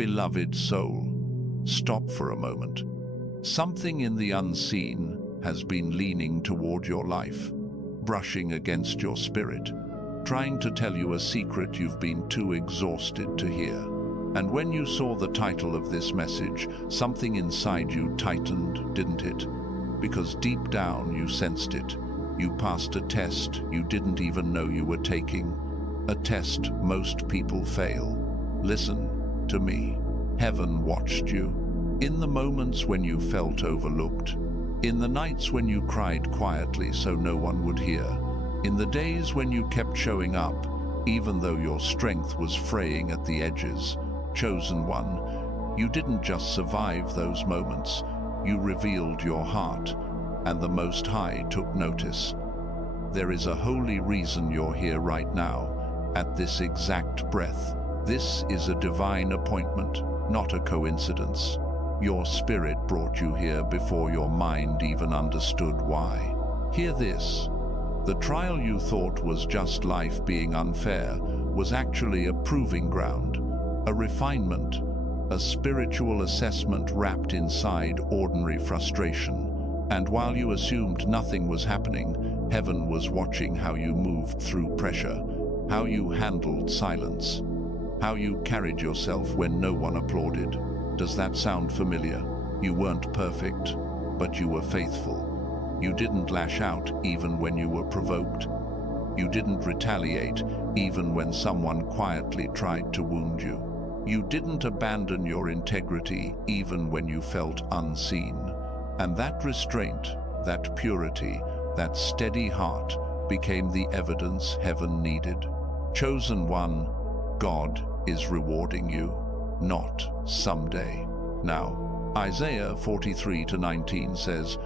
Beloved soul, stop for a moment. Something in the unseen has been leaning toward your life, brushing against your spirit, trying to tell you a secret you've been too exhausted to hear. And when you saw the title of this message, something inside you tightened, didn't it? Because deep down you sensed it. You passed a test you didn't even know you were taking. A test most people fail. Listen to me. Heaven watched you. In the moments when you felt overlooked. In the nights when you cried quietly so no one would hear. In the days when you kept showing up, even though your strength was fraying at the edges. Chosen one, you didn't just survive those moments. You revealed your heart, and the Most High took notice. There is a holy reason you're here right now, at this exact breath. This is a divine appointment, not a coincidence. Your spirit brought you here before your mind even understood why. Hear this. The trial you thought was just life being unfair was actually a proving ground, a refinement, a spiritual assessment wrapped inside ordinary frustration. And while you assumed nothing was happening, heaven was watching how you moved through pressure, how you handled silence, how you carried yourself when no one applauded. Does that sound familiar? You weren't perfect, but you were faithful. You didn't lash out even when you were provoked. You didn't retaliate even when someone quietly tried to wound you. You didn't abandon your integrity even when you felt unseen. And that restraint, that purity, that steady heart became the evidence heaven needed. Chosen one, God is rewarding you, not someday. Now, Isaiah 43:19 says,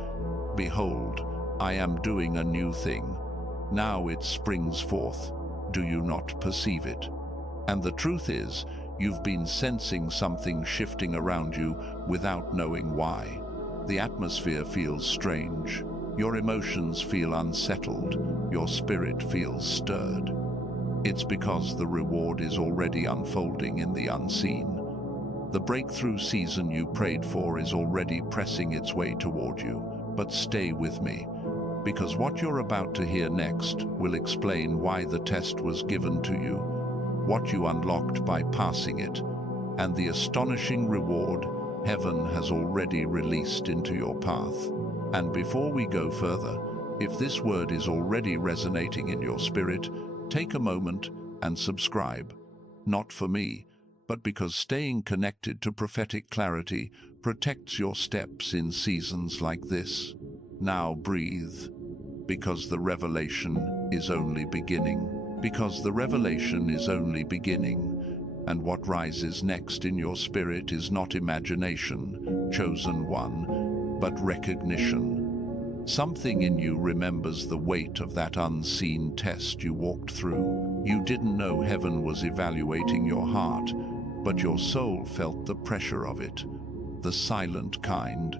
Behold, I am doing a new thing. Now it springs forth. Do you not perceive it? And the truth is, you've been sensing something shifting around you without knowing why. The atmosphere feels strange. Your emotions feel unsettled. Your spirit feels stirred. It's because the reward is already unfolding in the unseen. The breakthrough season you prayed for is already pressing its way toward you. But stay with me, because what you're about to hear next will explain why the test was given to you, what you unlocked by passing it, and the astonishing reward heaven has already released into your path. And before we go further, if this word is already resonating in your spirit, take a moment and subscribe. Not for me, but because staying connected to prophetic clarity protects your steps in seasons like this. Now breathe, because the revelation is only beginning. Because the revelation is only beginning. And what rises next in your spirit is not imagination, chosen one, but recognition. Something in you remembers the weight of that unseen test you walked through. You didn't know heaven was evaluating your heart, but your soul felt the pressure of it. The silent kind,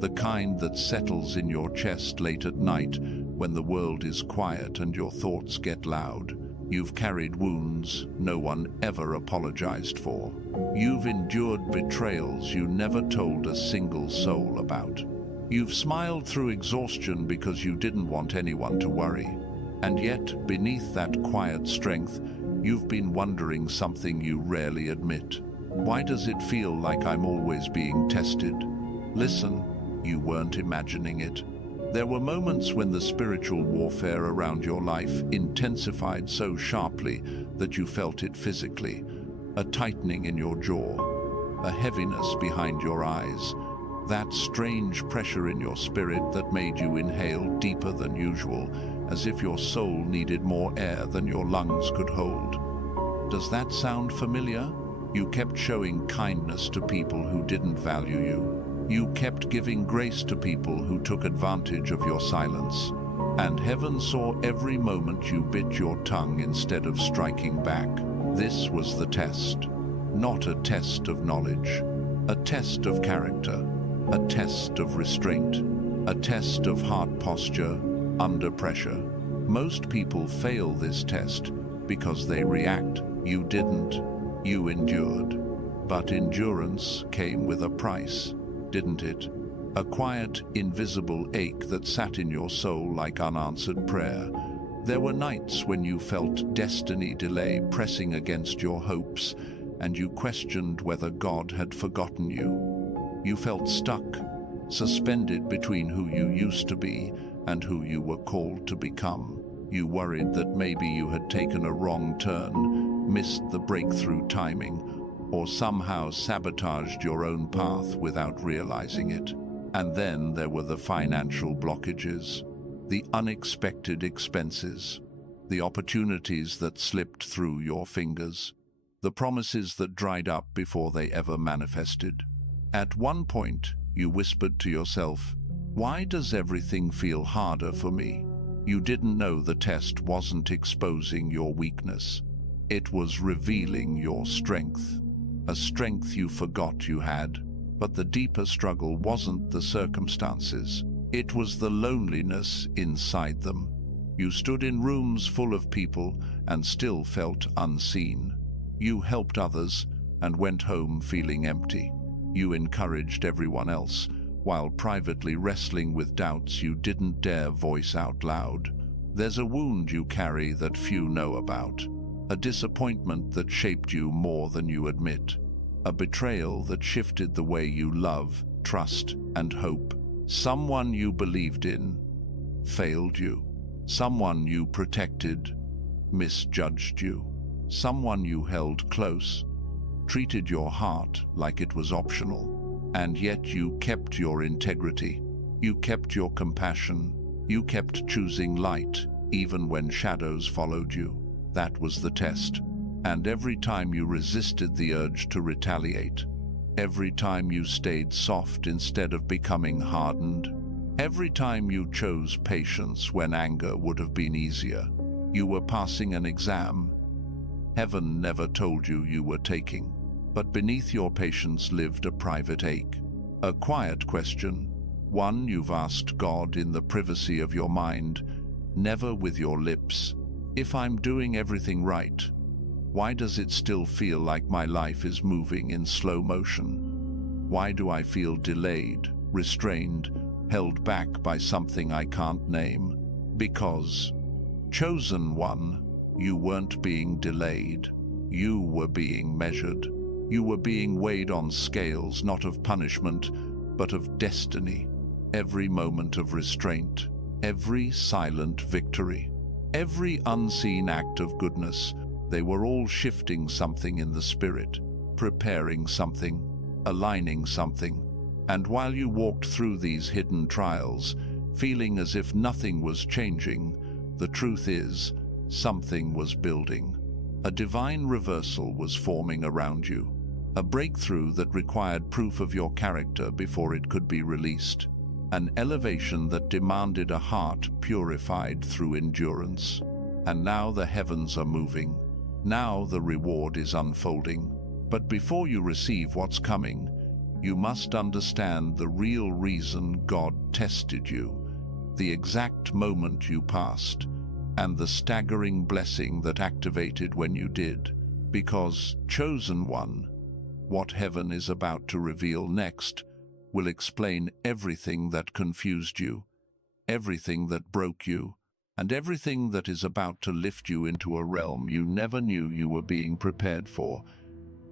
the kind that settles in your chest late at night when the world is quiet and your thoughts get loud. You've carried wounds no one ever apologized for. You've endured betrayals you never told a single soul about. You've smiled through exhaustion because you didn't want anyone to worry. And yet, beneath that quiet strength, you've been wondering something you rarely admit. Why does it feel like I'm always being tested? Listen, you weren't imagining it. There were moments when the spiritual warfare around your life intensified so sharply that you felt it physically. A tightening in your jaw, a heaviness behind your eyes, that strange pressure in your spirit that made you inhale deeper than usual, as if your soul needed more air than your lungs could hold. Does that sound familiar? You kept showing kindness to people who didn't value you. You kept giving grace to people who took advantage of your silence. And heaven saw every moment you bit your tongue instead of striking back. This was the test. Not a test of knowledge. A test of character. A test of restraint. A test of heart posture under pressure. Most people fail this test because they react. You didn't. You endured. But endurance came with a price, didn't it? A quiet, invisible ache that sat in your soul like unanswered prayer. There were nights when you felt destiny delay pressing against your hopes, and you questioned whether God had forgotten you. You felt stuck, suspended between who you used to be and who you were called to become. You worried that maybe you had taken a wrong turn, missed the breakthrough timing, or somehow sabotaged your own path without realizing it. And then there were the financial blockages, the unexpected expenses, the opportunities that slipped through your fingers, the promises that dried up before they ever manifested. At one point, you whispered to yourself, "Why does everything feel harder for me?" You didn't know the test wasn't exposing your weakness. It was revealing your strength, a strength you forgot you had. But the deeper struggle wasn't the circumstances. It was the loneliness inside them. You stood in rooms full of people and still felt unseen. You helped others and went home feeling empty. You encouraged everyone else, while privately wrestling with doubts you didn't dare voice out loud. There's a wound you carry that few know about, a disappointment that shaped you more than you admit, a betrayal that shifted the way you love, trust, and hope. Someone you believed in failed you. Someone you protected misjudged you. Someone you held close treated your heart like it was optional. And yet you kept your integrity. You kept your compassion. You kept choosing light, even when shadows followed you. That was the test. And every time you resisted the urge to retaliate, every time you stayed soft instead of becoming hardened, every time you chose patience when anger would have been easier, you were passing an exam heaven never told you you were taking. But beneath your patience lived a private ache, a quiet question, one you've asked God in the privacy of your mind, never with your lips. If I'm doing everything right, why does it still feel like my life is moving in slow motion? Why do I feel delayed, restrained, held back by something I can't name? Because, chosen one, you weren't being delayed. You were being measured. You were being weighed on scales not of punishment, but of destiny. Every moment of restraint, every silent victory, every unseen act of goodness, they were all shifting something in the spirit, preparing something, aligning something. And while you walked through these hidden trials, feeling as if nothing was changing, the truth is, something was building. A divine reversal was forming around you, a breakthrough that required proof of your character before it could be released, an elevation that demanded a heart purified through endurance. And now the heavens are moving. Now the reward is unfolding. But before you receive what's coming, you must understand the real reason God tested you, the exact moment you passed, and the staggering blessing that activated when you did. Because, chosen one, what heaven is about to reveal next will explain everything that confused you, everything that broke you, and everything that is about to lift you into a realm you never knew you were being prepared for.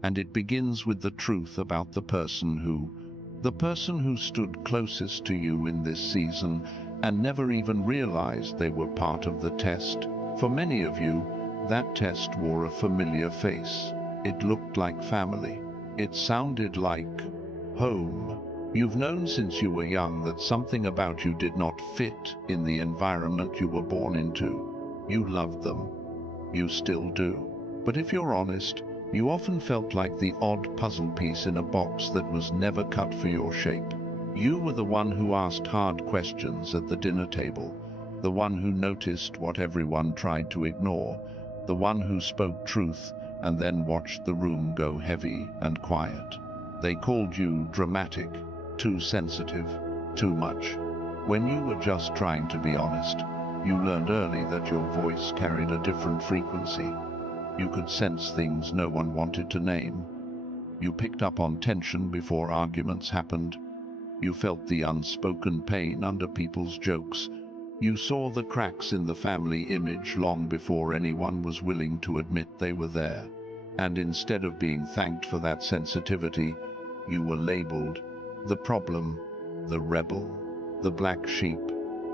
And it begins with the truth about the person who stood closest to you in this season and never even realized they were part of the test. For many of you, that test wore a familiar face. It looked like family. It sounded like home. You've known since you were young that something about you did not fit in the environment you were born into. You loved them. You still do. But if you're honest, you often felt like the odd puzzle piece in a box that was never cut for your shape. You were the one who asked hard questions at the dinner table, the one who noticed what everyone tried to ignore, the one who spoke truth and then watched the room go heavy and quiet. They called you dramatic, too sensitive, too much. When you were just trying to be honest, you learned early that your voice carried a different frequency. You could sense things no one wanted to name. You picked up on tension before arguments happened. You felt the unspoken pain under people's jokes. You saw the cracks in the family image long before anyone was willing to admit they were there. And instead of being thanked for that sensitivity, you were labeled the problem, the rebel, the black sheep.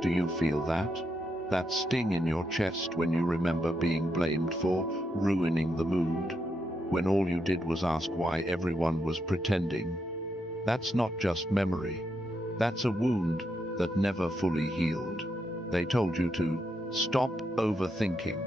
Do you feel that? That sting in your chest when you remember being blamed for ruining the mood, when all you did was ask why everyone was pretending? That's not just memory. That's a wound that never fully healed. They told you to stop overthinking,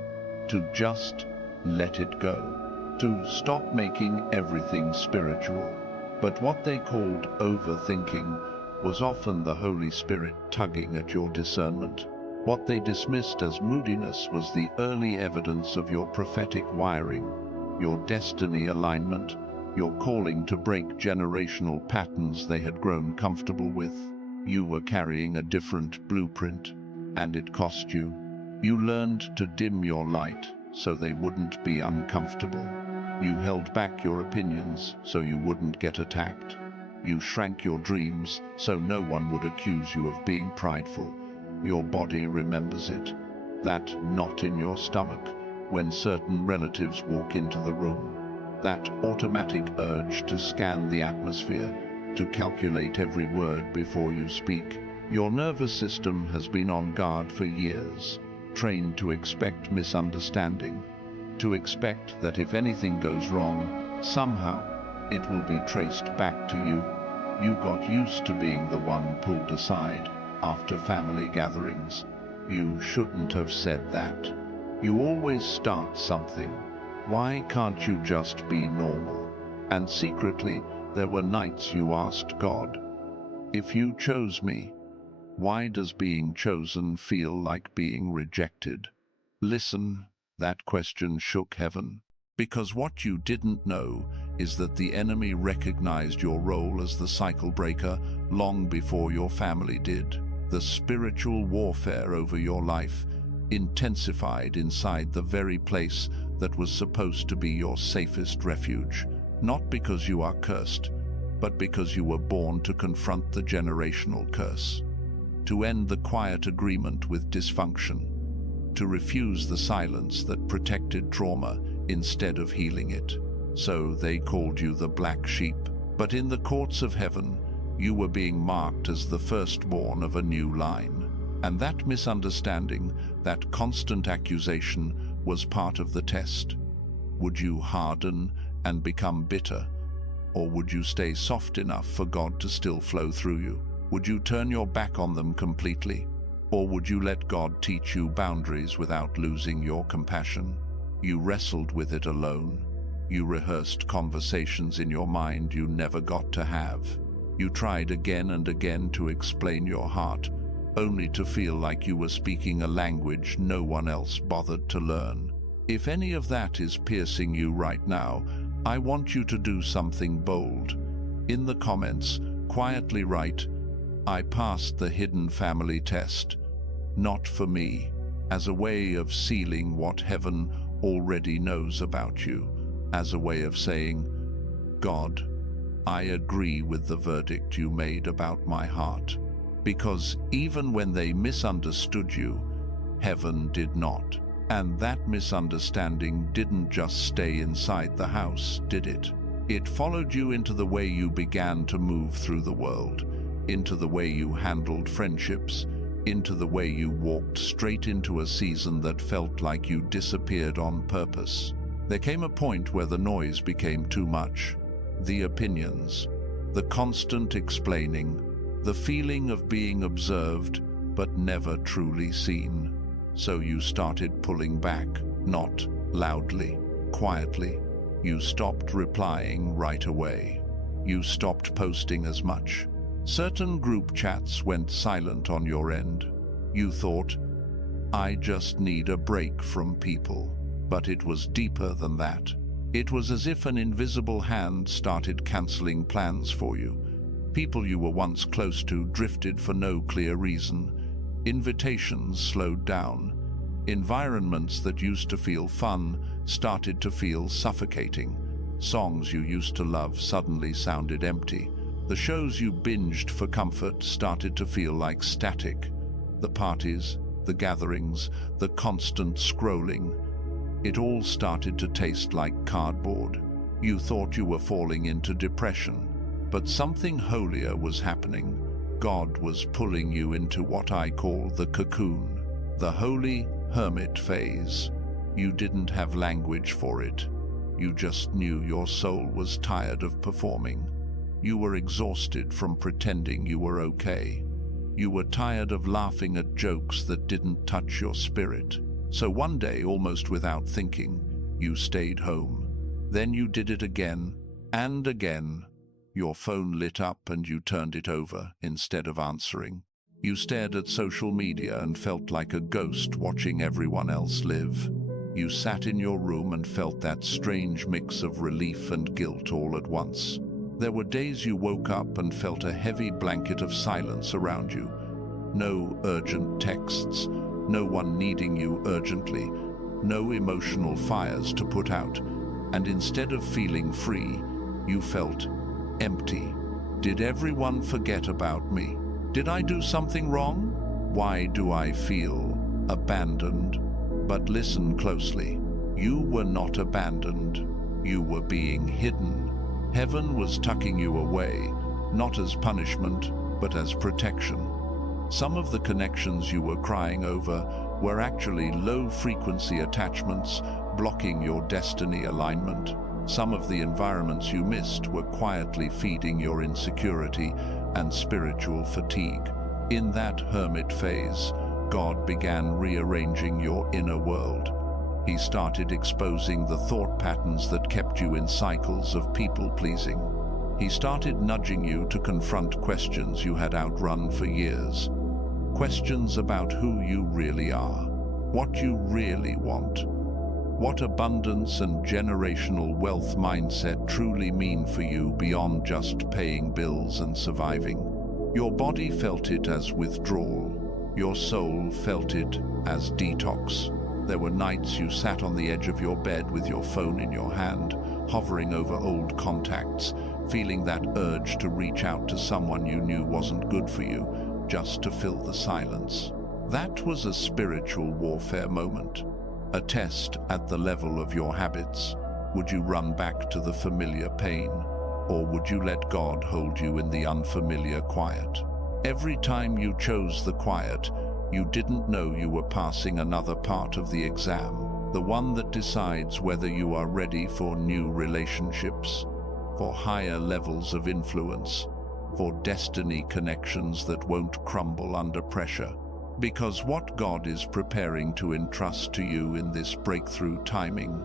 to just let it go, to stop making everything spiritual. But what they called overthinking was often the Holy Spirit tugging at your discernment. What they dismissed as moodiness was the early evidence of your prophetic wiring, your destiny alignment, your calling to break generational patterns they had grown comfortable with. You were carrying a different blueprint, and it cost you. You learned to dim your light so they wouldn't be uncomfortable. You held back your opinions so you wouldn't get attacked. You shrank your dreams so no one would accuse you of being prideful. Your body remembers it. That knot in your stomach when certain relatives walk into the room. That automatic urge to scan the atmosphere, to calculate every word before you speak. Your nervous system has been on guard for years, trained to expect misunderstanding, to expect that if anything goes wrong, somehow it will be traced back to you. You got used to being the one pulled aside after family gatherings. You shouldn't have said that. You always start something. Why can't you just be normal? And secretly, there were nights you asked God, if you chose me, why does being chosen feel like being rejected? Listen, that question shook heaven. Because what you didn't know is that the enemy recognized your role as the cycle breaker long before your family did. The spiritual warfare over your life intensified inside the very place that was supposed to be your safest refuge, not because you are cursed, but because you were born to confront the generational curse, to end the quiet agreement with dysfunction, to refuse the silence that protected trauma instead of healing it. So they called you the black sheep, but in the courts of heaven, you were being marked as the firstborn of a new line. And that misunderstanding, that constant accusation, was part of the test. Would you harden and become bitter? Or would you stay soft enough for God to still flow through you? Would you turn your back on them completely? Or would you let God teach you boundaries without losing your compassion? You wrestled with it alone. You rehearsed conversations in your mind you never got to have. You tried again and again to explain your heart, only to feel like you were speaking a language no one else bothered to learn. If any of that is piercing you right now, I want you to do something bold. In the comments, quietly write, I passed the hidden family test, not for me, as a way of sealing what heaven already knows about you, as a way of saying, God, I agree with the verdict you made about my heart. Because even when they misunderstood you, heaven did not. And that misunderstanding didn't just stay inside the house, did it? It followed you into the way you began to move through the world, into the way you handled friendships, into the way you walked straight into a season that felt like you disappeared on purpose. There came a point where the noise became too much. The opinions, the constant explaining, the feeling of being observed but never truly seen. So you started pulling back, not loudly, quietly. You stopped replying right away. You stopped posting as much. Certain group chats went silent on your end. You thought, I just need a break from people. But it was deeper than that. It was as if an invisible hand started canceling plans for you. People you were once close to drifted for no clear reason. Invitations slowed down. Environments that used to feel fun started to feel suffocating. Songs you used to love suddenly sounded empty. The shows you binged for comfort started to feel like static. The parties, the gatherings, the constant scrolling. It all started to taste like cardboard. You thought you were falling into depression, but something holier was happening. God was pulling you into what I call the cocoon, the holy hermit phase. You didn't have language for it. You just knew your soul was tired of performing. You were exhausted from pretending you were okay. You were tired of laughing at jokes that didn't touch your spirit. So one day, almost without thinking, you stayed home. Then you did it again and again. Your phone lit up and you turned it over instead of answering. You stared at social media and felt like a ghost watching everyone else live. You sat in your room and felt that strange mix of relief and guilt all at once. There were days you woke up and felt a heavy blanket of silence around you. No urgent texts, no one needing you urgently, no emotional fires to put out. And instead of feeling free, you felt empty. Did everyone forget about me? Did I do something wrong? Why do I feel abandoned? But listen closely. You were not abandoned. You were being hidden. Heaven was tucking you away, not as punishment, but as protection. Some of the connections you were crying over were actually low-frequency attachments blocking your destiny alignment. Some of the environments you missed were quietly feeding your insecurity and spiritual fatigue. In that hermit phase, God began rearranging your inner world. He started exposing the thought patterns that kept you in cycles of people-pleasing. He started nudging you to confront questions you had outrun for years. Questions about who you really are, what you really want, what abundance and generational wealth mindset truly mean for you beyond just paying bills and surviving. Your body felt it as withdrawal. Your soul felt it as detox. There were nights you sat on the edge of your bed with your phone in your hand, hovering over old contacts, feeling that urge to reach out to someone you knew wasn't good for you, just to fill the silence. That was a spiritual warfare moment, a test at the level of your habits. Would you run back to the familiar pain, or would you let God hold you in the unfamiliar quiet? Every time you chose the quiet, you didn't know you were passing another part of the exam, the one that decides whether you are ready for new relationships, for higher levels of influence, for destiny connections that won't crumble under pressure. Because what God is preparing to entrust to you in this breakthrough timing,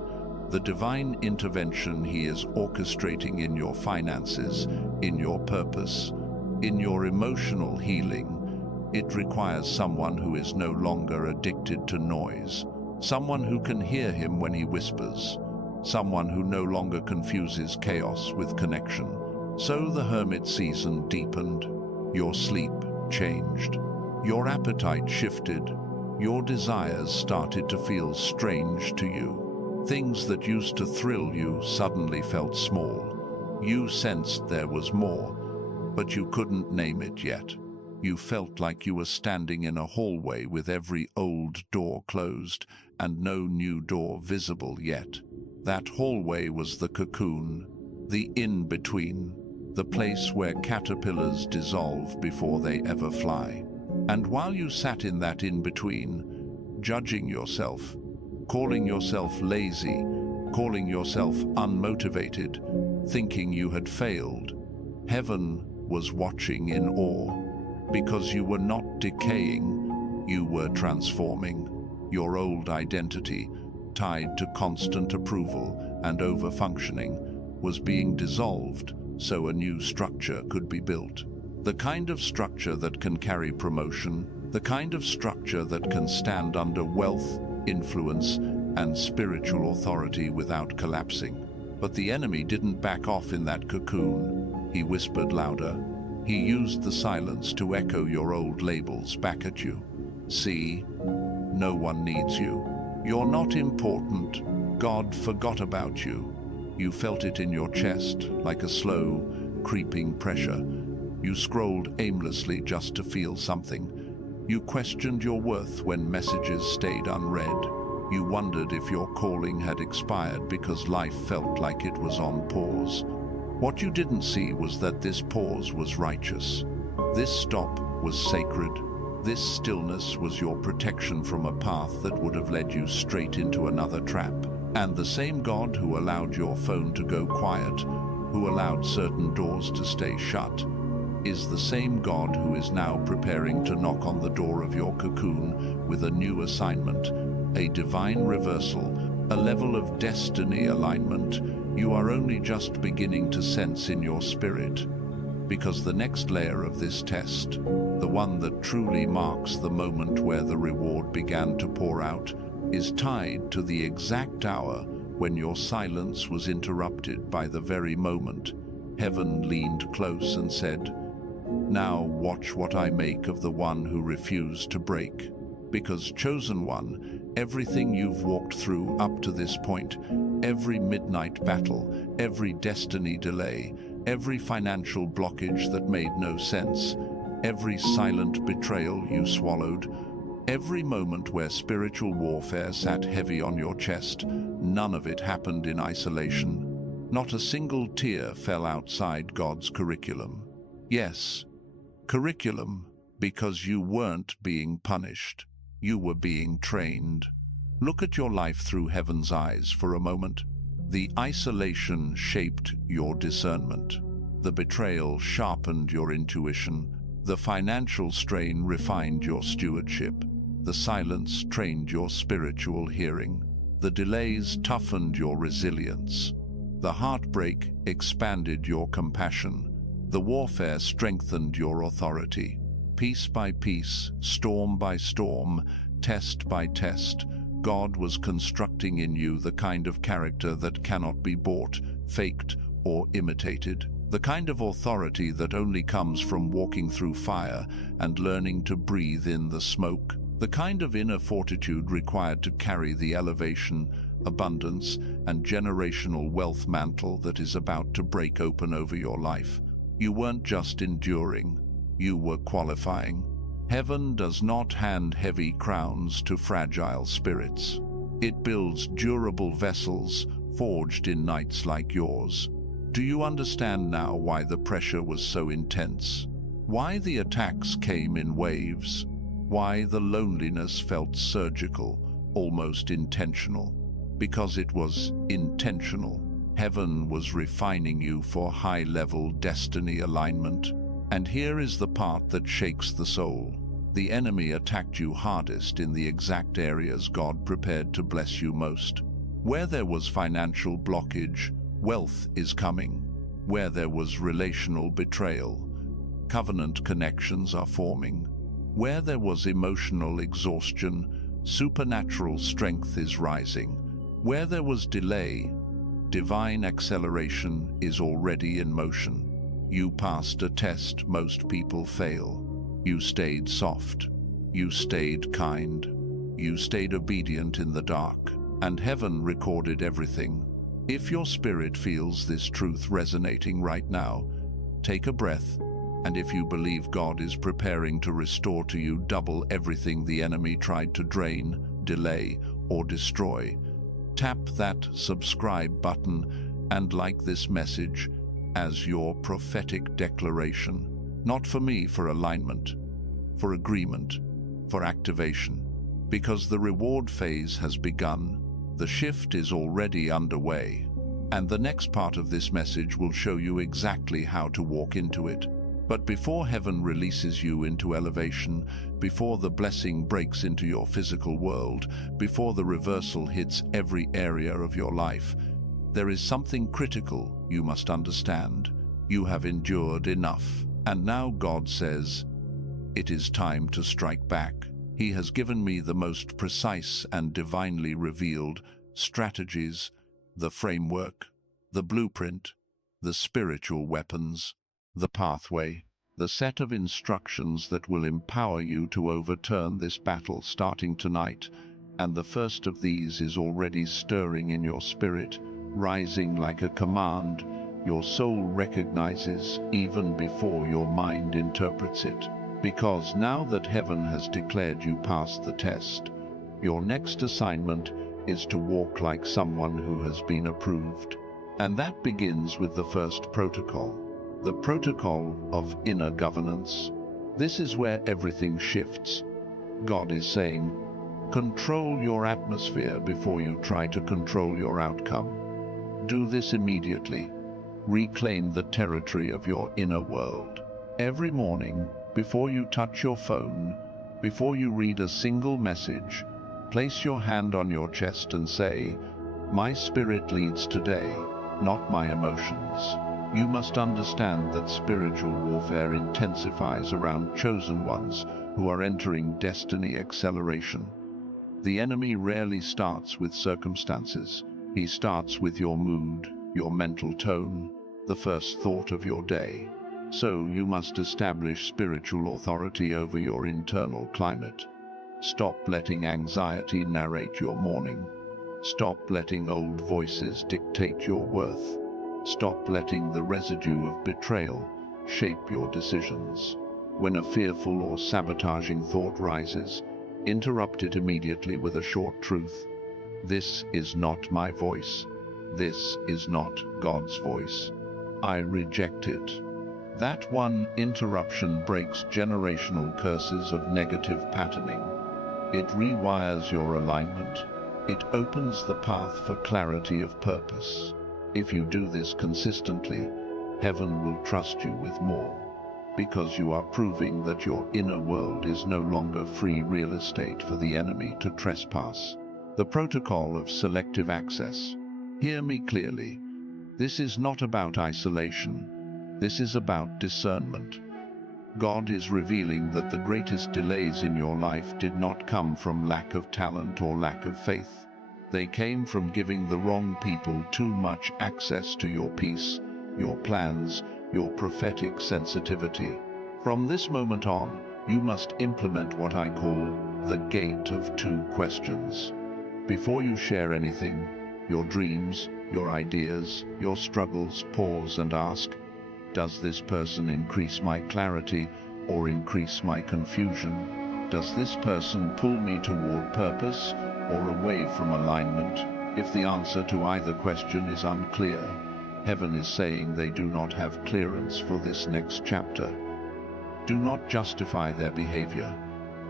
the divine intervention He is orchestrating in your finances, in your purpose, in your emotional healing, it requires someone who is no longer addicted to noise, someone who can hear Him when He whispers, someone who no longer confuses chaos with connection. So the hermit season deepened, your sleep changed, your appetite shifted, your desires started to feel strange to you. Things that used to thrill you suddenly felt small. You sensed there was more, but you couldn't name it yet. You felt like you were standing in a hallway with every old door closed and no new door visible yet. That hallway was the cocoon, the in-between, the place where caterpillars dissolve before they ever fly. And while you sat in that in-between, judging yourself, calling yourself lazy, calling yourself unmotivated, thinking you had failed, heaven was watching in awe. Because you were not decaying, you were transforming. Your old identity, tied to constant approval and over-functioning, was being dissolved so a new structure could be built. The kind of structure that can carry promotion, the kind of structure that can stand under wealth, influence, and spiritual authority without collapsing. But the enemy didn't back off in that cocoon. He whispered louder. He used the silence to echo your old labels back at you. See, no one needs you. You're not important. God forgot about you. You felt it in your chest, like a slow, creeping pressure. You scrolled aimlessly just to feel something. You questioned your worth when messages stayed unread. You wondered if your calling had expired because life felt like it was on pause. What you didn't see was that this pause was righteous. This stop was sacred. This stillness was your protection from a path that would have led you straight into another trap. And the same God who allowed your phone to go quiet, who allowed certain doors to stay shut, is the same God who is now preparing to knock on the door of your cocoon with a new assignment, a divine reversal, a level of destiny alignment you are only just beginning to sense in your spirit. Because the next layer of this test, the one that truly marks the moment where the reward began to pour out, is tied to the exact hour when your silence was interrupted by the very moment heaven leaned close and said, "Now watch what I make of the one who refused to break." Because, chosen one, everything you've walked through up to this point, every midnight battle, every destiny delay, every financial blockage that made no sense, every silent betrayal you swallowed, every moment where spiritual warfare sat heavy on your chest, none of it happened in isolation. Not a single tear fell outside God's curriculum. Yes, curriculum, because you weren't being punished. You were being trained. Look at your life through heaven's eyes for a moment. The isolation shaped your discernment. The betrayal sharpened your intuition. The financial strain refined your stewardship. The silence trained your spiritual hearing. The delays toughened your resilience. The heartbreak expanded your compassion. The warfare strengthened your authority. Piece by piece, storm by storm, test by test, God was constructing in you the kind of character that cannot be bought, faked, or imitated. The kind of authority that only comes from walking through fire and learning to breathe in the smoke. The kind of inner fortitude required to carry the elevation, abundance, and generational wealth mantle that is about to break open over your life. You weren't just enduring, you were qualifying. Heaven does not hand heavy crowns to fragile spirits. It builds durable vessels forged in nights like yours. Do you understand now why the pressure was so intense? Why the attacks came in waves? Why the loneliness felt surgical, almost intentional? Because it was intentional. Heaven was refining you for high-level destiny alignment. And here is the part that shakes the soul. The enemy attacked you hardest in the exact areas God prepared to bless you most. Where there was financial blockage, wealth is coming. Where there was relational betrayal, covenant connections are forming. Where there was emotional exhaustion, supernatural strength is rising. Where there was delay, divine acceleration is already in motion. You passed a test most people fail. You stayed soft. You stayed kind. You stayed obedient in the dark. And heaven recorded everything. If your spirit feels this truth resonating right now, take a breath. And if you believe God is preparing to restore to you double everything the enemy tried to drain, delay, or destroy, tap that subscribe button and like this message as your prophetic declaration. Not for me, for alignment, for agreement, for activation. Because the reward phase has begun, the shift is already underway. And the next part of this message will show you exactly how to walk into it. But before heaven releases you into elevation, before the blessing breaks into your physical world, before the reversal hits every area of your life, there is something critical you must understand. You have endured enough. And now God says, it is time to strike back. He has given me the most precise and divinely revealed strategies, the framework, the blueprint, the spiritual weapons, the pathway, the set of instructions that will empower you to overturn this battle starting tonight. And the first of these is already stirring in your spirit. rising like a command your soul recognizes even before your mind interprets it. Because now that heaven has declared you passed the test, your next assignment is to walk like someone who has been approved. And that begins with the first protocol, the protocol of inner governance. This is where everything shifts. God is saying, control your atmosphere before you try to control your outcome. Do this immediately. Reclaim the territory of your inner world. Every morning, before you touch your phone, before you read a single message, place your hand on your chest and say, my spirit leads today, not my emotions. You must understand that spiritual warfare intensifies around chosen ones who are entering destiny acceleration. The enemy rarely starts with circumstances. He starts with your mood, your mental tone, the first thought of your day. So you must establish spiritual authority over your internal climate. Stop letting anxiety narrate your morning. Stop letting old voices dictate your worth. Stop letting the residue of betrayal shape your decisions. When a fearful or sabotaging thought rises, interrupt it immediately with a short truth. This is not my voice. This is not God's voice. I reject it. That one interruption breaks generational curses of negative patterning. It rewires your alignment. It opens the path for clarity of purpose. If you do this consistently, heaven will trust you with more, because you are proving that your inner world is no longer free real estate for the enemy to trespass. The protocol of selective access. Hear me clearly. This is not about isolation. This is about discernment. God is revealing that the greatest delays in your life did not come from lack of talent or lack of faith. They came from giving the wrong people too much access to your peace, your plans, your prophetic sensitivity. From this moment on, you must implement what I call the gate of two questions. Before you share anything, your dreams, your ideas, your struggles, pause and ask, does this person increase my clarity or increase my confusion? Does this person pull me toward purpose or away from alignment? If the answer to either question is unclear, heaven is saying they do not have clearance for this next chapter. Do not justify their behavior.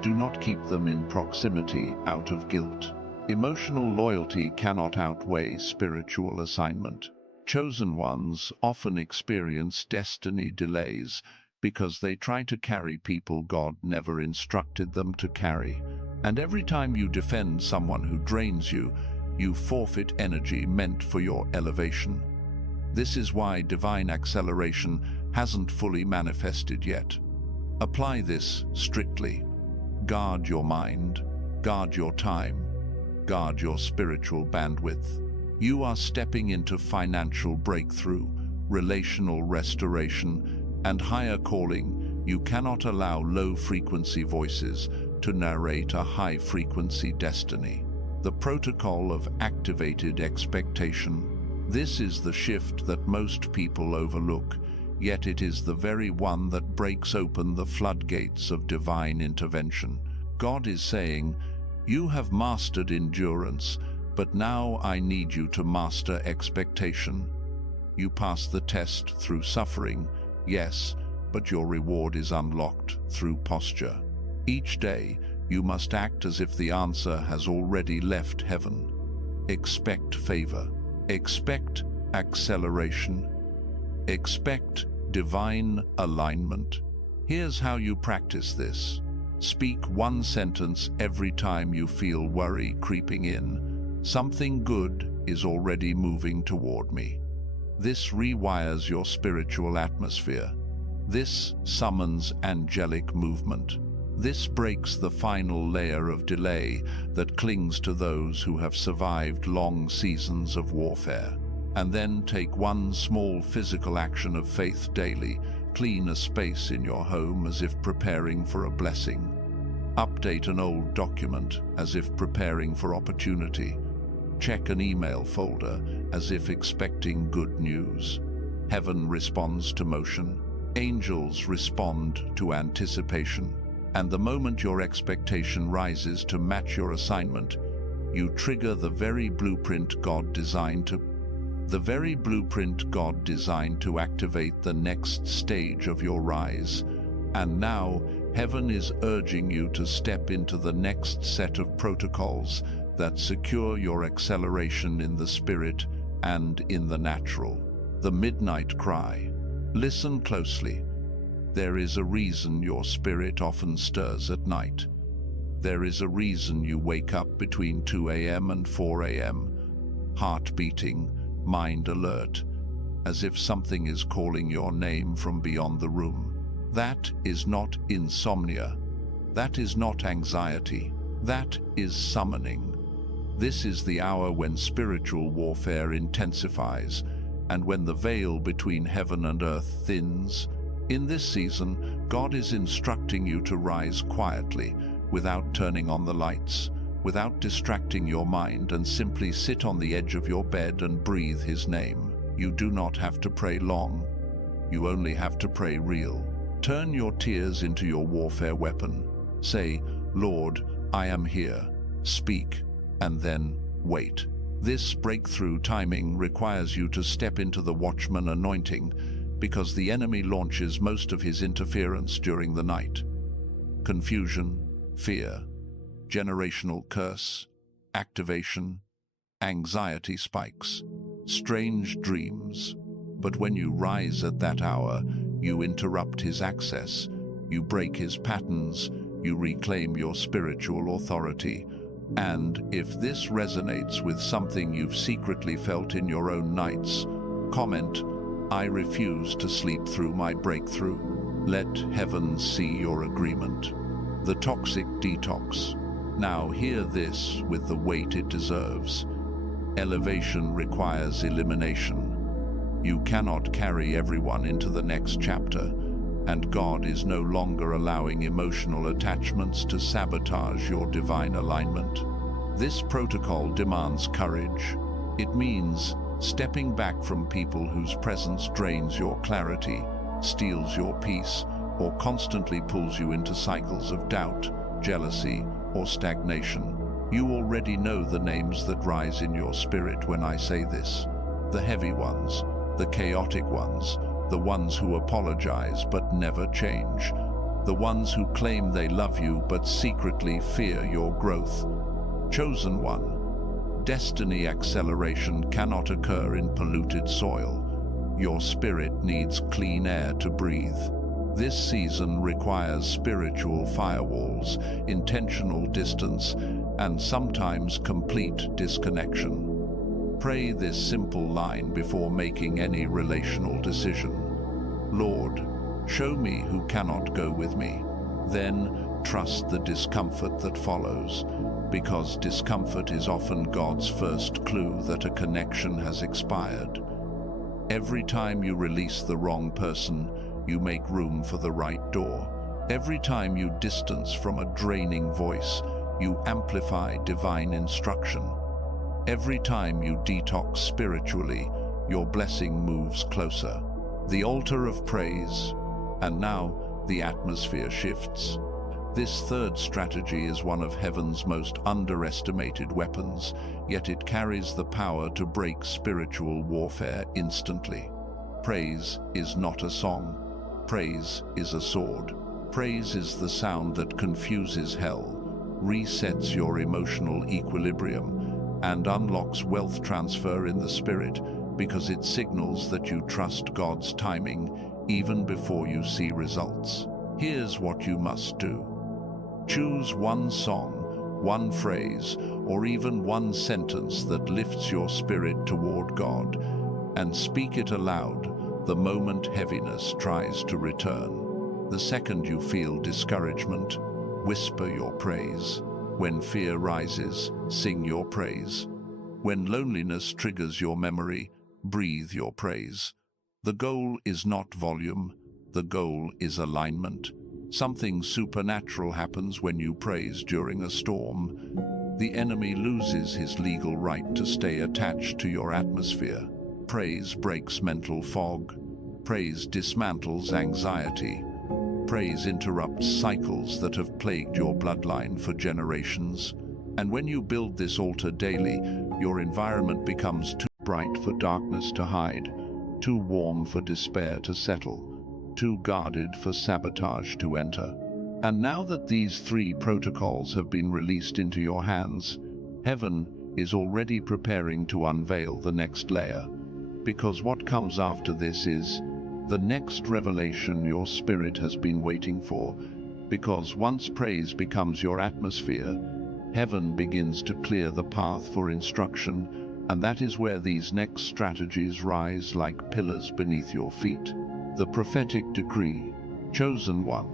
Do not keep them in proximity out of guilt. Emotional loyalty cannot outweigh spiritual assignment. Chosen ones often experience destiny delays because they try to carry people God never instructed them to carry. And every time you defend someone who drains you, you forfeit energy meant for your elevation. This is why divine acceleration hasn't fully manifested yet. Apply this strictly. Guard your mind, guard your time, guard your spiritual bandwidth. You are stepping into financial breakthrough, relational restoration, and higher calling. You cannot allow low-frequency voices to narrate a high-frequency destiny. The protocol of activated expectation. This is the shift that most people overlook, yet it is the very one that breaks open the floodgates of divine intervention. God is saying, you have mastered endurance, but now I need you to master expectation. You pass the test through suffering, yes, but your reward is unlocked through posture. Each day, you must act as if the answer has already left heaven. Expect favor. Expect acceleration. Expect divine alignment. Here's how you practice this. Speak one sentence every time you feel worry creeping in. Something good is already moving toward me. This rewires your spiritual atmosphere. This summons angelic movement. This breaks the final layer of delay that clings to those who have survived long seasons of warfare. And then take one small physical action of faith daily. Clean a space in your home as if preparing for a blessing. Update an old document as if preparing for opportunity. Check an email folder as if expecting good news. Heaven responds to motion. Angels respond to anticipation. And the moment your expectation rises to match your assignment, you trigger the very blueprint God designed to activate the next stage of your rise. And now, heaven is urging you to step into the next set of protocols that secure your acceleration in the spirit and in the natural. The midnight cry. Listen closely. There is a reason your spirit often stirs at night. There is a reason you wake up between 2 a.m. and 4 a.m., heart beating, mind alert, as if something is calling your name from beyond the room. That is not insomnia. That is not anxiety. That is summoning. This is the hour when spiritual warfare intensifies and when the veil between heaven and earth thins. In this season, God is instructing you to rise quietly, without turning on the lights, without distracting your mind, and simply sit on the edge of your bed and breathe His name. You do not have to pray long. You only have to pray real. Turn your tears into your warfare weapon. Say, "Lord, I am here." Speak, and then wait. This breakthrough timing requires you to step into the watchman anointing, because the enemy launches most of his interference during the night. Confusion, fear, generational curse, activation, anxiety spikes, strange dreams. But when you rise at that hour, you interrupt his access, you break his patterns, you reclaim your spiritual authority. And if this resonates with something you've secretly felt in your own nights, comment, "I refuse to sleep through my breakthrough." Let heaven see your agreement. The toxic detox. Now hear this with the weight it deserves. Elevation requires elimination. You cannot carry everyone into the next chapter, and God is no longer allowing emotional attachments to sabotage your divine alignment. This protocol demands courage. It means stepping back from people whose presence drains your clarity, steals your peace, or constantly pulls you into cycles of doubt, jealousy, or stagnation. You already know the names that rise in your spirit when I say this. The heavy ones, the chaotic ones, the ones who apologize but never change, the ones who claim they love you but secretly fear your growth. Chosen one. Destiny acceleration cannot occur in polluted soil. Your spirit needs clean air to breathe. This season requires spiritual firewalls, intentional distance, and sometimes complete disconnection. Pray this simple line before making any relational decision. "Lord, show me who cannot go with me." Then trust the discomfort that follows, because discomfort is often God's first clue that a connection has expired. Every time you release the wrong person, you make room for the right door. Every time you distance from a draining voice, you amplify divine instruction. Every time you detox spiritually, your blessing moves closer. The altar of praise, and now the atmosphere shifts. This third strategy is one of heaven's most underestimated weapons, yet it carries the power to break spiritual warfare instantly. Praise is not a song. Praise is a sword. Praise is the sound that confuses hell, resets your emotional equilibrium, and unlocks wealth transfer in the spirit, because it signals that you trust God's timing even before you see results. Here's what you must do. Choose one song, one phrase, or even one sentence that lifts your spirit toward God, and speak it aloud the moment heaviness tries to return. The second you feel discouragement, whisper your praise. When fear rises, sing your praise. When loneliness triggers your memory, breathe your praise. The goal is not volume, the goal is alignment. Something supernatural happens when you praise during a storm. The enemy loses his legal right to stay attached to your atmosphere. Praise breaks mental fog. Praise dismantles anxiety. Praise interrupts cycles that have plagued your bloodline for generations. And when you build this altar daily, your environment becomes too bright for darkness to hide, too warm for despair to settle, too guarded for sabotage to enter. And now that these 3 protocols have been released into your hands, heaven is already preparing to unveil the next layer. Because what comes after this is the next revelation your spirit has been waiting for. Because once praise becomes your atmosphere, heaven begins to clear the path for instruction, and that is where these next strategies rise like pillars beneath your feet. The prophetic decree, chosen one.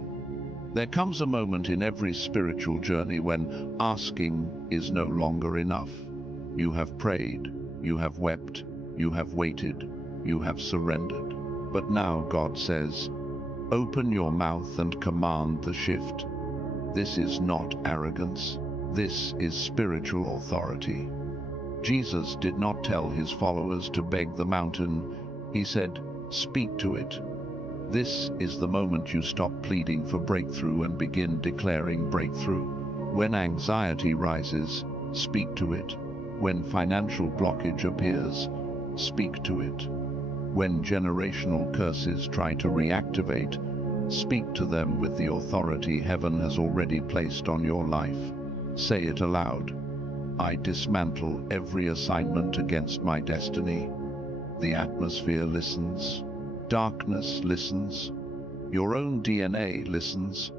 There comes a moment in every spiritual journey when asking is no longer enough. You have prayed, you have wept, you have waited, you have surrendered. But now God says, open your mouth and command the shift. This is not arrogance. This is spiritual authority. Jesus did not tell his followers to beg the mountain. He said, speak to it. This is the moment you stop pleading for breakthrough and begin declaring breakthrough. When anxiety rises, speak to it. When financial blockage appears, speak to it. When generational curses try to reactivate, speak to them with the authority heaven has already placed on your life. Say it aloud. I dismantle every assignment against my destiny. The atmosphere listens. Darkness listens. Your own DNA listens.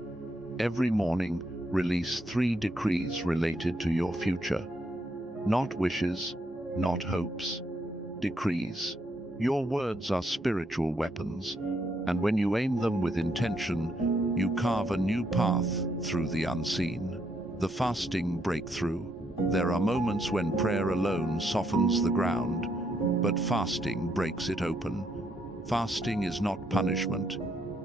Every morning, release 3 decrees related to your future. Not wishes, not hopes. Decrees. Your words are spiritual weapons, and when you aim them with intention, you carve a new path through the unseen. The fasting breakthrough. There are moments when prayer alone softens the ground, but fasting breaks it open. Fasting is not punishment,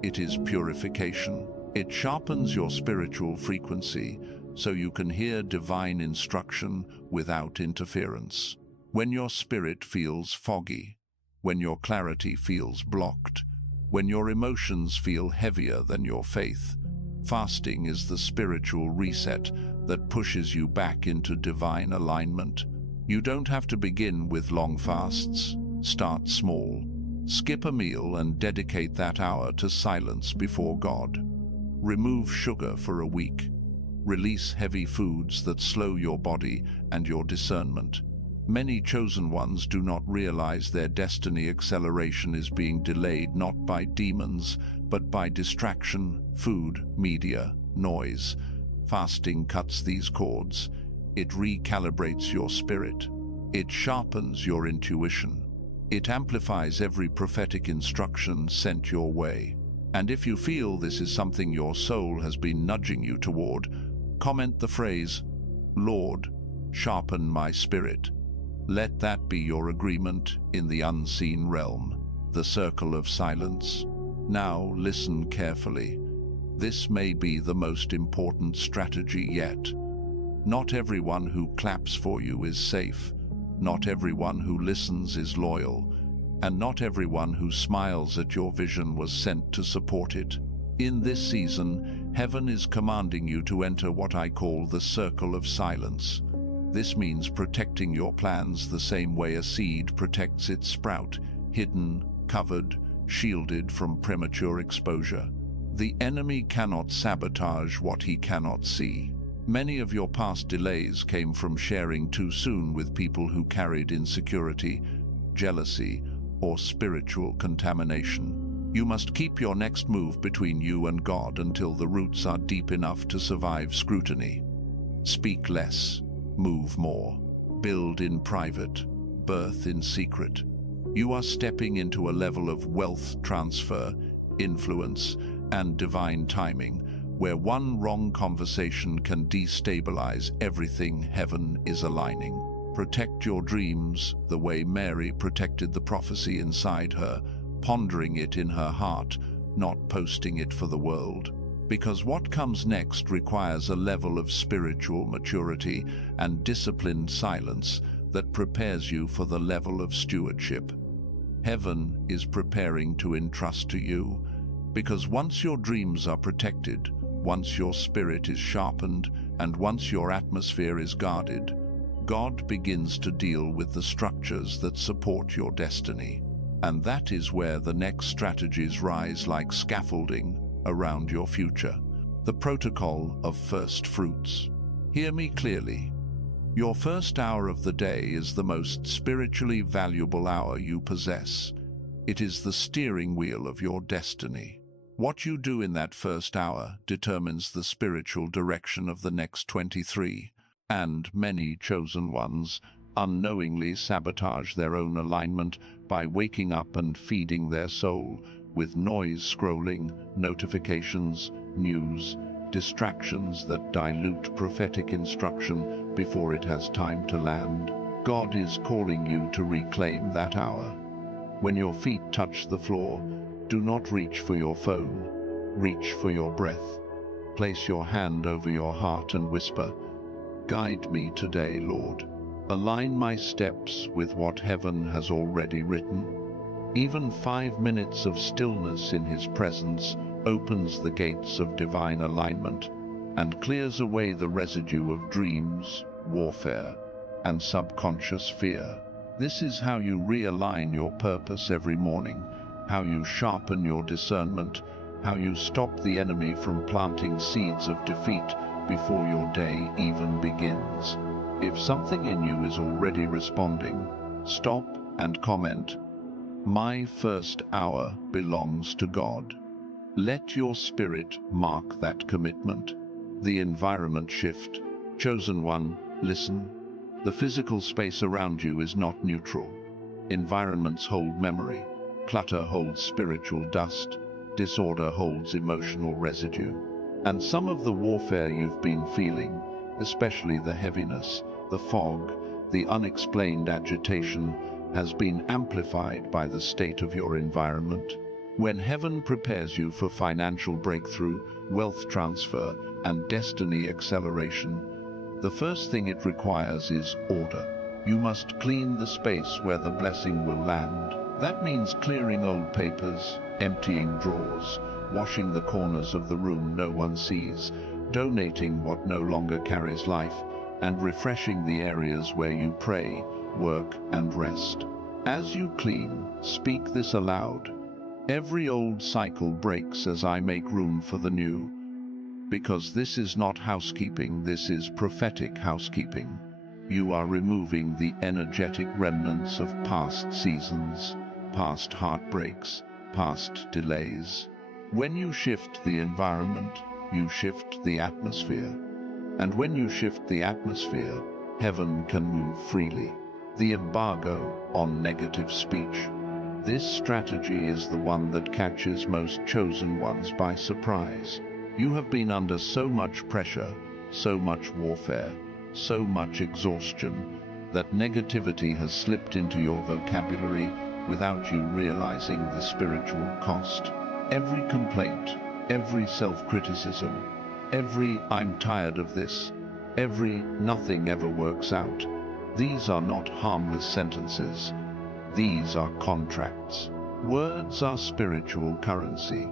it is purification. It sharpens your spiritual frequency so you can hear divine instruction without interference. When your spirit feels foggy, when your clarity feels blocked, when your emotions feel heavier than your faith, fasting is the spiritual reset that pushes you back into divine alignment. You don't have to begin with long fasts. Start small. Skip a meal and dedicate that hour to silence before God. Remove sugar for a week. Release heavy foods that slow your body and your discernment. Many chosen ones do not realize their destiny acceleration is being delayed not by demons, but by distraction, food, media, noise. Fasting cuts these cords. It recalibrates your spirit. It sharpens your intuition. It amplifies every prophetic instruction sent your way. And if you feel this is something your soul has been nudging you toward, comment the phrase, Lord, sharpen my spirit. Let that be your agreement in the unseen realm, the circle of silence. Now listen carefully. This may be the most important strategy yet. Not everyone who claps for you is safe. Not everyone who listens is loyal. And not everyone who smiles at your vision was sent to support it. In this season, heaven is commanding you to enter what I call the circle of silence. This means protecting your plans the same way a seed protects its sprout, hidden, covered, shielded from premature exposure. The enemy cannot sabotage what he cannot see. Many of your past delays came from sharing too soon with people who carried insecurity, jealousy, or spiritual contamination. You must keep your next move between you and God until the roots are deep enough to survive scrutiny. Speak less. Move more. Build in private. Birth in secret. You are stepping into a level of wealth transfer, influence, and divine timing, where one wrong conversation can destabilize everything heaven is aligning. Protect your dreams the way Mary protected the prophecy inside her, pondering it in her heart, not posting it for the world. Because what comes next requires a level of spiritual maturity and disciplined silence that prepares you for the level of stewardship heaven is preparing to entrust to you. Because once your dreams are protected, once your spirit is sharpened, and once your atmosphere is guarded, God begins to deal with the structures that support your destiny. And that is where the next strategies rise like scaffolding around your future. The protocol of first fruits. Hear me clearly. Your first hour of the day is the most spiritually valuable hour you possess. It is the steering wheel of your destiny. What you do in that first hour determines the spiritual direction of the next 23, and many chosen ones unknowingly sabotage their own alignment by waking up and feeding their soul with noise, scrolling, notifications, news, distractions that dilute prophetic instruction before it has time to land. God is calling you to reclaim that hour. When your feet touch the floor, do not reach for your phone. Reach for your breath. Place your hand over your heart and whisper, "Guide me today, Lord. Align my steps with what heaven has already written." Even 5 minutes of stillness in His presence opens the gates of divine alignment and clears away the residue of dreams, warfare, and subconscious fear. This is how you realign your purpose every morning, how you sharpen your discernment, how you stop the enemy from planting seeds of defeat before your day even begins. If something in you is already responding, stop and comment, "My first hour belongs to God." Let your spirit mark that commitment. The environment shift. Chosen one, listen. The physical space around you is not neutral. Environments hold memory. Clutter holds spiritual dust. Disorder holds emotional residue. And some of the warfare you've been feeling, especially the heaviness, the fog, the unexplained agitation, has been amplified by the state of your environment. When heaven prepares you for financial breakthrough, wealth transfer, and destiny acceleration, the first thing it requires is order. You must clean the space where the blessing will land. That means clearing old papers, emptying drawers, washing the corners of the room no one sees, donating what no longer carries life, and refreshing the areas where you pray, work, and rest. As you clean, speak this aloud. Every old cycle breaks as I make room for the new. Because this is not housekeeping, this is prophetic housekeeping. You are removing the energetic remnants of past seasons, past heartbreaks, past delays. When you shift the environment, you shift the atmosphere. And when you shift the atmosphere, heaven can move freely. The embargo on negative speech. This strategy is the one that catches most chosen ones by surprise. You have been under so much pressure, so much warfare, so much exhaustion, that negativity has slipped into your vocabulary without you realizing the spiritual cost. Every complaint, every self-criticism, every "I'm tired of this," every "nothing ever works out," these are not harmless sentences. These are contracts. Words are spiritual currency,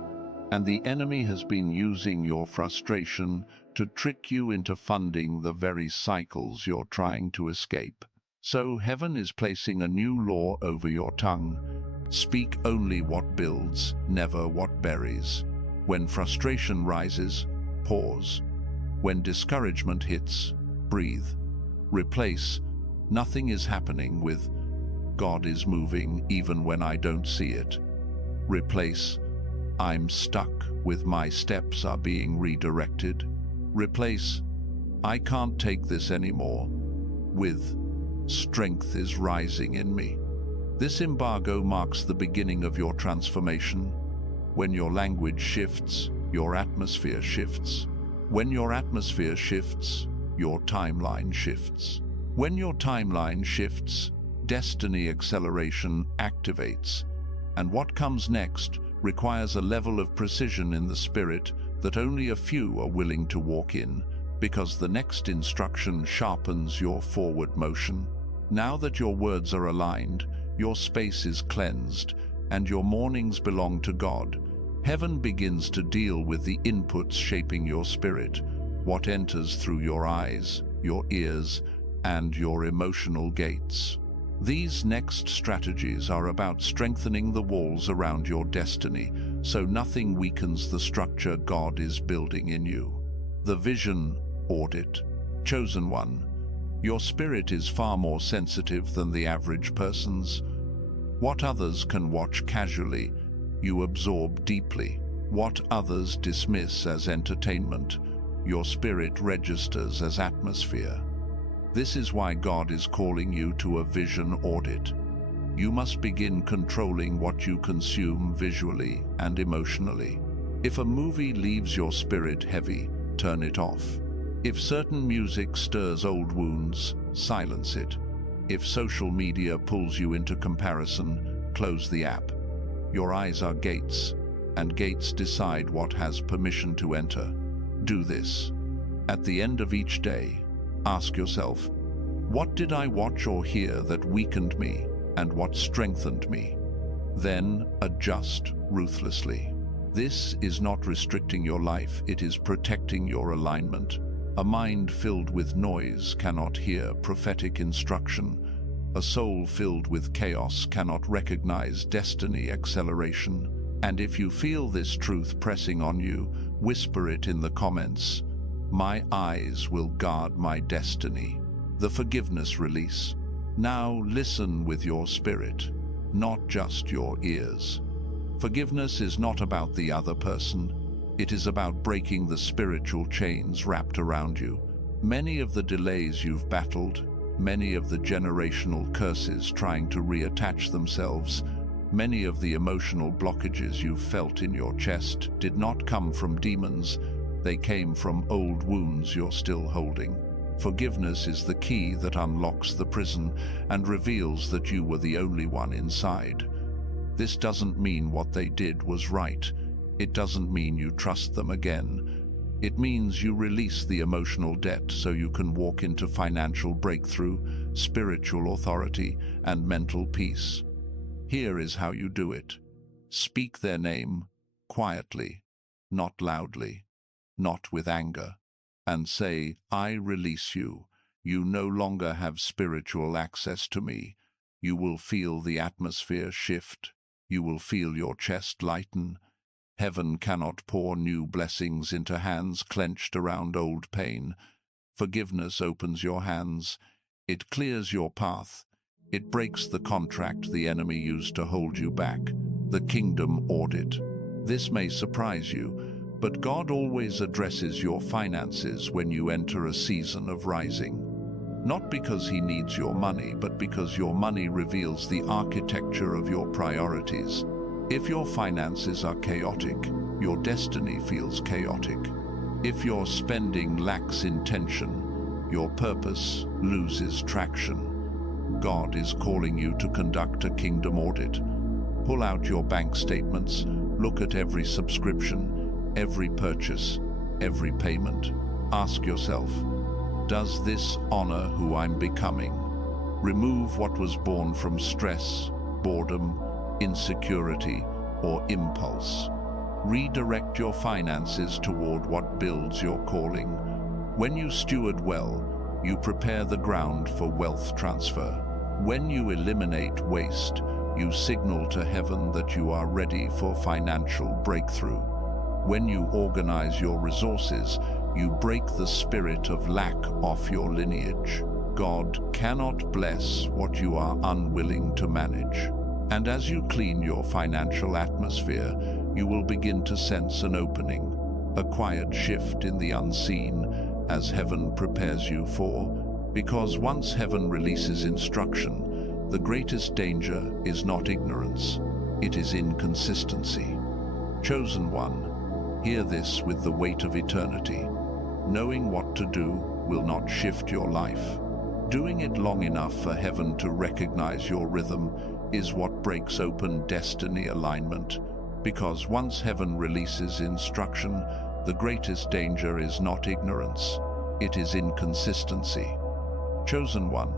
and the enemy has been using your frustration to trick you into funding the very cycles you're trying to escape. So heaven is placing a new law over your tongue. Speak only what builds, never what buries. When frustration rises, pause. When discouragement hits, breathe. Replace "nothing is happening" with "God is moving even when I don't see it." Replace "I'm stuck" with "my steps are being redirected." Replace "I can't take this anymore" with "strength is rising in me." This embargo marks the beginning of your transformation. When your language shifts, your atmosphere shifts. When your atmosphere shifts, your timeline shifts. When your timeline shifts, destiny acceleration activates. And what comes next requires a level of precision in the spirit that only a few are willing to walk in, because the next instruction sharpens your forward motion. Now that your words are aligned, your space is cleansed, and your mornings belong to God, heaven begins to deal with the inputs shaping your spirit, what enters through your eyes, your ears, and your emotional gates. These next strategies are about strengthening the walls around your destiny, so nothing weakens the structure God is building in you. The vision audit. Chosen one, your spirit is far more sensitive than the average person's. What others can watch casually, you absorb deeply. What others dismiss as entertainment, your spirit registers as atmosphere. This is why God is calling you to a vision audit. You must begin controlling what you consume visually and emotionally. If a movie leaves your spirit heavy, turn it off. If certain music stirs old wounds, silence it. If social media pulls you into comparison, close the app. Your eyes are gates, and gates decide what has permission to enter. Do this. At the end of each day, ask yourself, what did I watch or hear that weakened me, and what strengthened me? Then adjust ruthlessly. This is not restricting your life, it is protecting your alignment. A mind filled with noise cannot hear prophetic instruction. A soul filled with chaos cannot recognize destiny acceleration. And if you feel this truth pressing on you, whisper it in the comments. My eyes will guard my destiny. The forgiveness release. Now listen with your spirit, not just your ears. Forgiveness is not about the other person. It is about breaking the spiritual chains wrapped around you. Many of the delays you've battled, many of the generational curses trying to reattach themselves, many of the emotional blockages you've felt in your chest did not come from demons. They came from old wounds you're still holding. Forgiveness is the key that unlocks the prison and reveals that you were the only one inside. This doesn't mean what they did was right. It doesn't mean you trust them again. It means you release the emotional debt so you can walk into financial breakthrough, spiritual authority, and mental peace. Here is how you do it. Speak their name quietly, not loudly, not with anger, and say, I release you. You no longer have spiritual access to me. You will feel the atmosphere shift. You will feel your chest lighten. Heaven cannot pour new blessings into hands clenched around old pain. Forgiveness opens your hands. It clears your path. It breaks the contract the enemy used to hold you back. The kingdom audit. This may surprise you, but God always addresses your finances when you enter a season of rising. Not because he needs your money, but because your money reveals the architecture of your priorities. If your finances are chaotic, your destiny feels chaotic. If your spending lacks intention, your purpose loses traction. God is calling you to conduct a kingdom audit. Pull out your bank statements, look at every subscription, every purchase, every payment. Ask yourself, does this honor who I'm becoming? Remove what was born from stress, boredom, insecurity, or impulse. Redirect your finances toward what builds your calling. When you steward well, you prepare the ground for wealth transfer. When you eliminate waste, you signal to heaven that you are ready for financial breakthrough. When you organize your resources, you break the spirit of lack off your lineage. God cannot bless what you are unwilling to manage. And as you clean your financial atmosphere, you will begin to sense an opening, a quiet shift in the unseen as heaven prepares you for. Because once heaven releases instruction, the greatest danger is not ignorance, it is inconsistency. Chosen one, hear this with the weight of eternity. Knowing what to do will not shift your life. Doing it long enough for heaven to recognize your rhythm is what breaks open destiny alignment, because once heaven releases instruction, The greatest danger is not ignorance, it is inconsistency. Chosen one,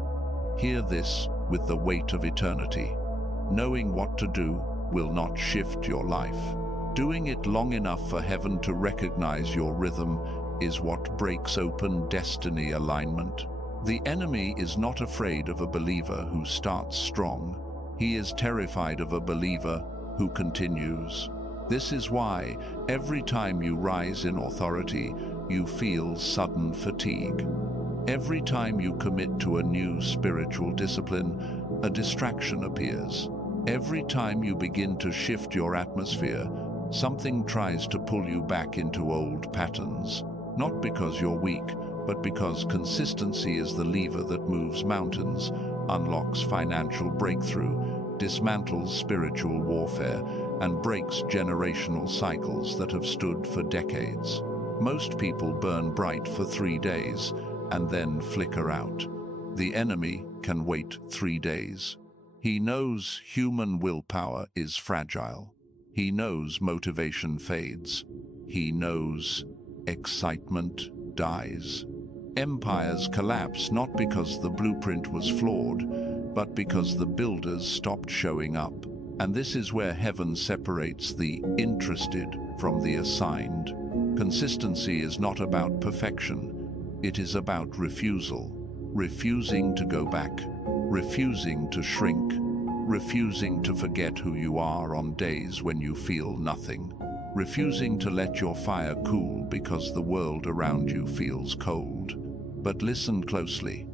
hear this with the weight of eternity. Knowing what to do will not shift your life. Doing it long enough for heaven to recognize your rhythm is what breaks open destiny alignment. The enemy is not afraid of a believer who starts strong. He is terrified of a believer who continues. This is why every time you rise in authority, you feel sudden fatigue. Every time you commit to a new spiritual discipline, a distraction appears. Every time you begin to shift your atmosphere, something tries to pull you back into old patterns. Not because you're weak, but because consistency is the lever that moves mountains, unlocks financial breakthrough, dismantles spiritual warfare, and breaks generational cycles that have stood for decades. Most people burn bright for 3 days and then flicker out. The enemy can wait 3 days. He knows human willpower is fragile. He knows motivation fades. He knows excitement dies. Empires collapse not because the blueprint was flawed, but because the builders stopped showing up. And this is where heaven separates the interested from the assigned. Consistency is not about perfection. It is about refusal. Refusing to go back. Refusing to shrink. Refusing to forget who you are on days when you feel nothing. Refusing to let your fire cool because the world around you feels cold. But listen closely.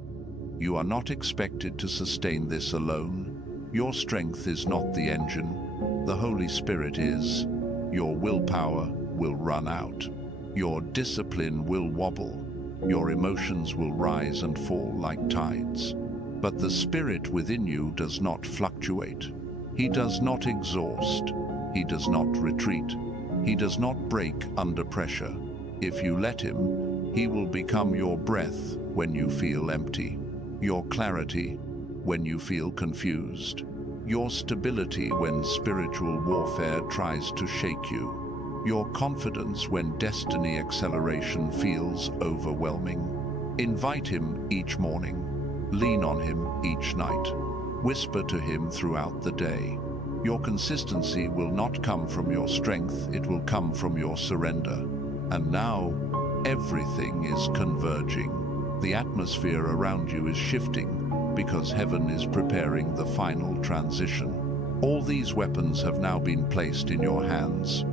You are not expected to sustain this alone. Your strength is not the engine. The Holy Spirit is. Your willpower will run out. Your discipline will wobble. Your emotions will rise and fall like tides. But the Spirit within you does not fluctuate. He does not exhaust. He does not retreat. He does not break under pressure. If you let him, he will become your breath when you feel empty, your clarity when you feel confused, your stability when spiritual warfare tries to shake you, your confidence when destiny acceleration feels overwhelming. Invite him each morning. Lean on him each night. Whisper to him throughout the day. Your consistency will not come from your strength, it will come from your surrender. And now, everything is converging. The atmosphere around you is shifting because heaven is preparing the final transition. All these weapons have now been placed in your hands,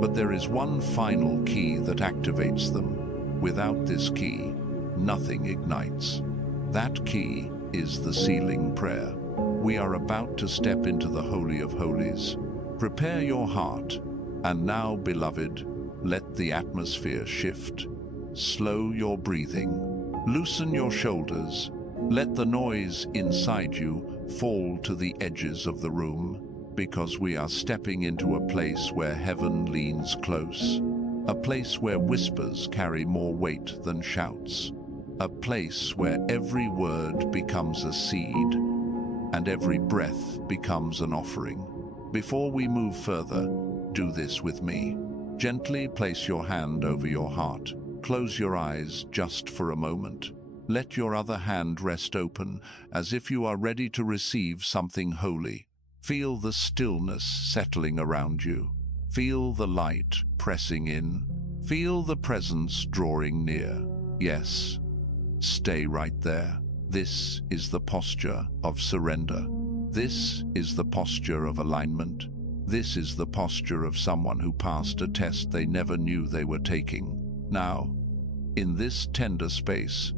but there is one final key that activates them. Without this key, nothing ignites. That key is the sealing prayer. We are about to step into the Holy of Holies. Prepare your heart, and now, beloved, let the atmosphere shift. Slow your breathing. Loosen your shoulders. Let the noise inside you fall to the edges of the room, because we are stepping into a place where heaven leans close. A place where whispers carry more weight than shouts. A place where every word becomes a seed, and every breath becomes an offering. Before we move further, do this with me. Gently place your hand over your heart. Close your eyes just for a moment. Let your other hand rest open, as if you are ready to receive something holy. Feel the stillness settling around you. Feel the light pressing in. Feel the presence drawing near. Yes, stay right there. This is the posture of surrender. This is the posture of alignment. This is the posture of someone who passed a test they never knew they were taking. Now, in this tender space,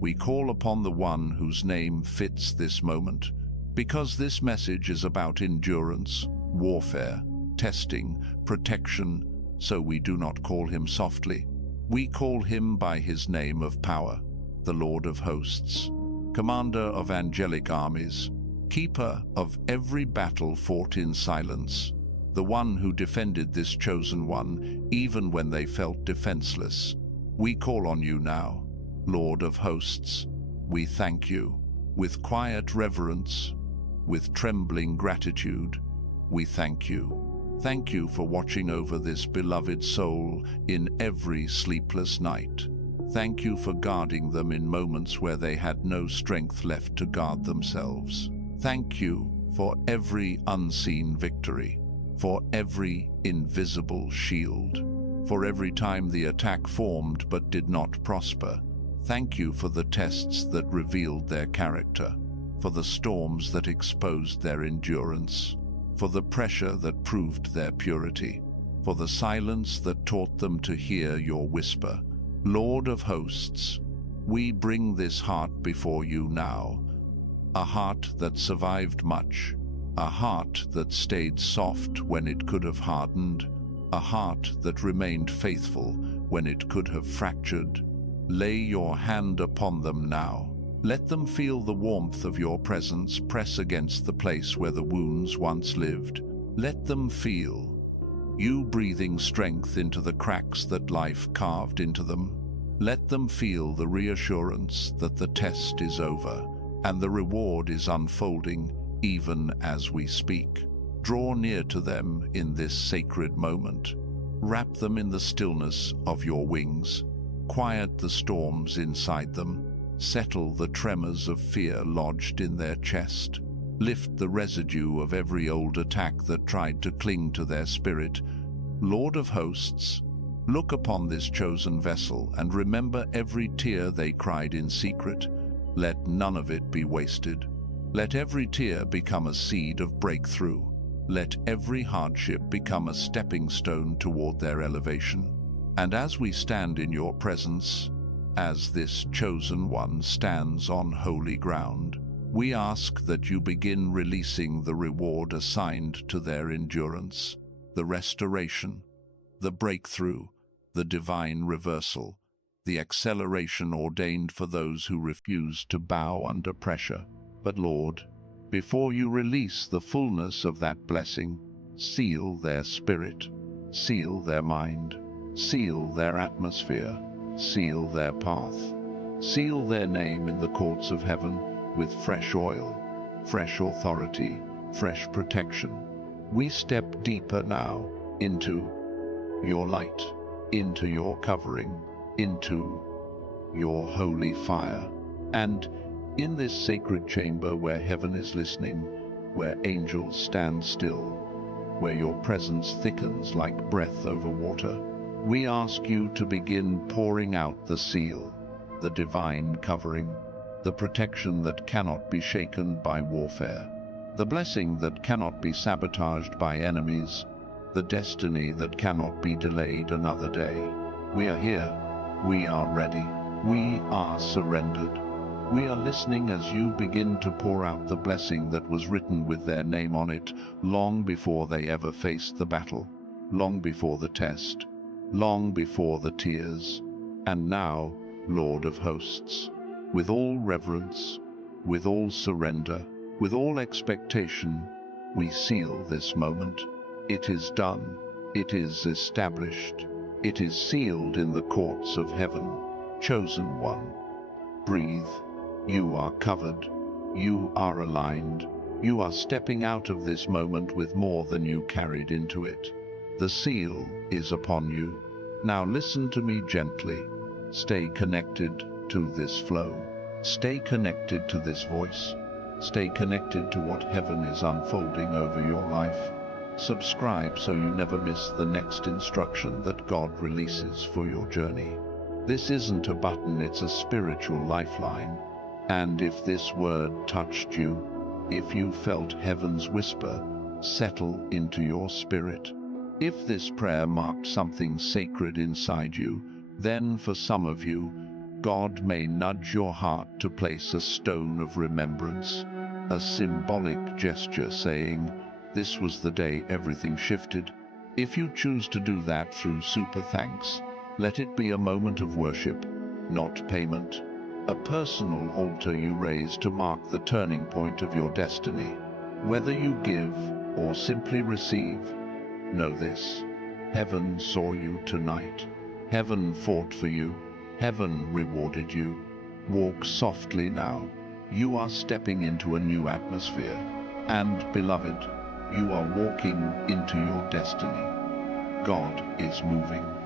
we call upon the one whose name fits this moment, because this message is about endurance, warfare, testing, protection, so we do not call him softly. We call him by his name of power, the Lord of hosts, commander of angelic armies, keeper of every battle fought in silence, the one who defended this chosen one even when they felt defenseless. We call on you now, Lord of hosts. We thank you. With quiet reverence, with trembling gratitude, we thank you. Thank you for watching over this beloved soul in every sleepless night. Thank you for guarding them in moments where they had no strength left to guard themselves. Thank you for every unseen victory, for every invisible shield, for every time the attack formed but did not prosper. Thank you for the tests that revealed their character, for the storms that exposed their endurance, for the pressure that proved their purity, for the silence that taught them to hear your whisper. Lord of hosts, we bring this heart before you now, a heart that survived much, a heart that stayed soft when it could have hardened, a heart that remained faithful when it could have fractured. Lay your hand upon them now. Let them feel the warmth of your presence press against the place where the wounds once lived. Let them feel you breathing strength into the cracks that life carved into them. Let them feel the reassurance that the test is over and the reward is unfolding even as we speak. Draw near to them in this sacred moment. Wrap them in the stillness of your wings. Quiet the storms inside them. Settle the tremors of fear lodged in their chest. Lift the residue of every old attack that tried to cling to their spirit. Lord of hosts, look upon this chosen vessel and remember every tear they cried in secret. Let none of it be wasted. Let every tear become a seed of breakthrough. Let every hardship become a stepping stone toward their elevation. And as we stand in your presence, as this chosen one stands on holy ground, we ask that you begin releasing the reward assigned to their endurance, the restoration, the breakthrough, the divine reversal, the acceleration ordained for those who refuse to bow under pressure. But Lord, before you release the fullness of that blessing, seal their spirit, seal their mind, seal their atmosphere, seal their path, seal their name in the courts of heaven with fresh oil, fresh authority, fresh protection. We step deeper now into your light, into your covering, into your holy fire. And in this sacred chamber where heaven is listening, where angels stand still, where your presence thickens like breath over water, we ask you to begin pouring out the seal, the divine covering, the protection that cannot be shaken by warfare, the blessing that cannot be sabotaged by enemies, the destiny that cannot be delayed another day. We are here. We are ready. We are surrendered. We are listening as you begin to pour out the blessing that was written with their name on it long before they ever faced the battle, long before the test, long before the tears. And now, Lord of hosts, with all reverence, with all surrender, with all expectation, we seal this moment. It is done. It is established. It is sealed in the courts of heaven. Chosen one, breathe. You are covered. You are aligned. You are stepping out of this moment with more than you carried into it. The seal is upon you. Now listen to me gently. Stay connected to this flow. Stay connected to this voice. Stay connected to what heaven is unfolding over your life. Subscribe so you never miss the next instruction that God releases for your journey. This isn't a button, it's a spiritual lifeline. And if this word touched you, if you felt heaven's whisper settle into your spirit, if this prayer marked something sacred inside you, then for some of you, God may nudge your heart to place a stone of remembrance, a symbolic gesture saying, "This was the day everything shifted." If you choose to do that through super thanks, let it be a moment of worship, not payment, a personal altar you raise to mark the turning point of your destiny. Whether you give or simply receive, know this: heaven saw you tonight. Heaven fought for you. Heaven rewarded you. Walk softly now. You are stepping into a new atmosphere. And, beloved, You are walking into your destiny. God is moving.